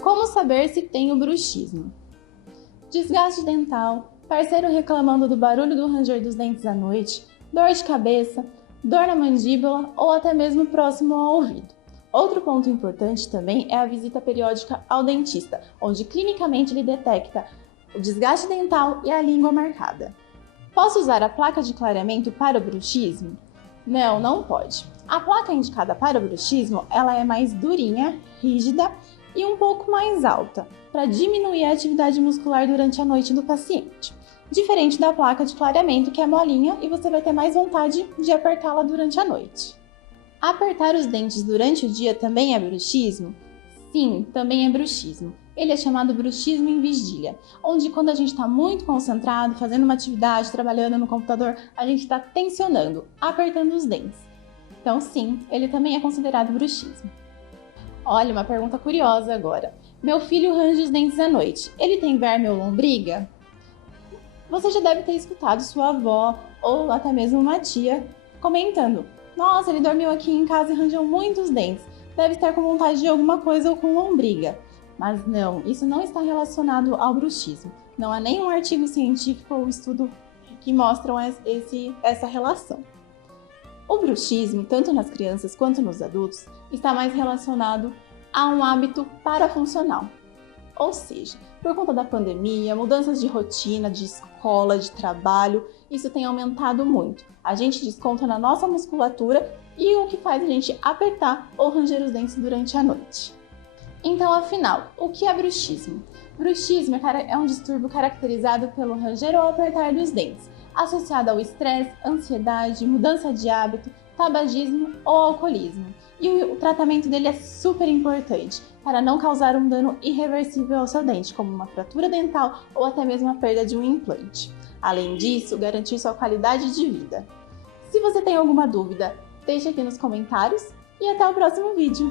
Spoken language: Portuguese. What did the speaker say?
Como saber se tem o bruxismo? Desgaste dental, parceiro reclamando do barulho do ranger dos dentes à noite, dor de cabeça, dor na mandíbula ou até mesmo próximo ao ouvido. Outro ponto importante também é a visita periódica ao dentista, onde clinicamente ele detecta o desgaste dental e a língua marcada. Posso usar a placa de clareamento para o bruxismo? Não, não pode. A placa indicada para o bruxismo, ela é mais durinha, rígida e um pouco mais alta, para diminuir a atividade muscular durante a noite do paciente. Diferente da placa de clareamento, que é molinha e você vai ter mais vontade de apertá-la durante a noite. Apertar os dentes durante o dia também é bruxismo? Sim, também é bruxismo. Ele é chamado bruxismo em vigília, onde quando a gente está muito concentrado, fazendo uma atividade, trabalhando no computador, a gente está tensionando, apertando os dentes. Então sim, ele também é considerado bruxismo. Olha, uma pergunta curiosa agora. Meu filho range os dentes à noite. Ele tem verme ou lombriga? Você já deve ter escutado sua avó ou até mesmo uma tia comentando: nossa, ele dormiu aqui em casa e rangeu muitos dentes. Deve estar com vontade de alguma coisa ou com lombriga. Mas não, isso não está relacionado ao bruxismo. Não há nenhum artigo científico ou estudo que mostram essa relação. O bruxismo, tanto nas crianças quanto nos adultos, está mais relacionado a um hábito parafuncional. Ou seja, por conta da pandemia, mudanças de rotina, de escola, de trabalho, isso tem aumentado muito. A gente desconta na nossa musculatura e o que faz a gente apertar ou ranger os dentes durante a noite. Então, afinal, o que é bruxismo? Bruxismo é um distúrbio caracterizado pelo ranger ou apertar dos dentes, associado ao estresse, ansiedade, mudança de hábito, tabagismo ou alcoolismo. E o tratamento dele é super importante para não causar um dano irreversível ao seu dente, como uma fratura dental ou até mesmo a perda de um implante. Além disso, garantir sua qualidade de vida. Se você tem alguma dúvida, deixe aqui nos comentários e até o próximo vídeo!